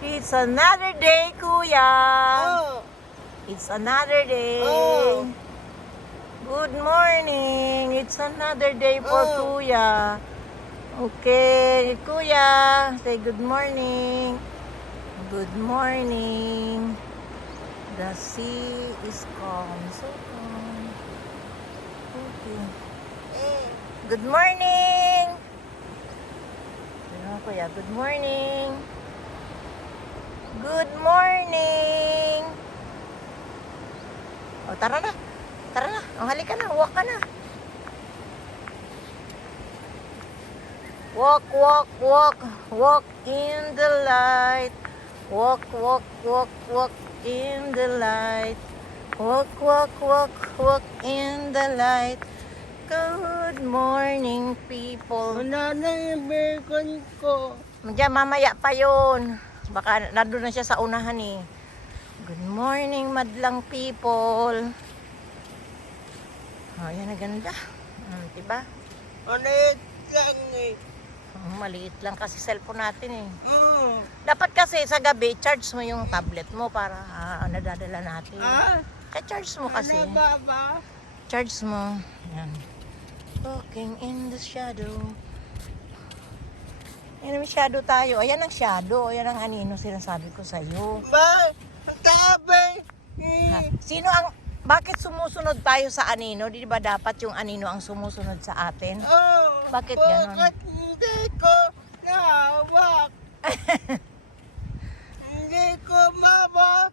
It's another day, Kuya. Oh. It's another day. Oh. Good morning. It's another day for Oh. Kuya. Okay, Kuya. Say good morning. Good morning. The sea is calm. So calm. Okay. Good morning. Ano, Kuya? Good morning. Good morning. O, tara na. Tara na. O, halika na. Walk ka na. Walk, walk, walk. Walk in the light. Walk, walk, walk, walk in the light. Walk, walk, walk, walk in the light. Good morning, people. Wala na yung bacon ko. Diyan, mamaya pa yun. Baka nandun na siya sa unahan eh. Good morning, madlang people. Oh, yan na ganda. Diba? Ulit lang eh. Maliit lang kasi cellphone natin eh. Oh. Dapat kasi sa gabi, charge mo yung tablet mo para nadadala natin. Ah? Charge mo kasi. Ano ba? Charge mo. Yan. Walking in the shadow. Yan ang shadow tayo. Ayan ang shadow. Ayan ang anino sinasabi ko sa'yo. Ba? Ang tabi. Sino ang... Bakit sumusunod tayo sa anino? Di ba dapat yung anino ang sumusunod sa atin? Oh. Bakit ganon? Bakit hindi ko nahawak? Hindi ko mabot.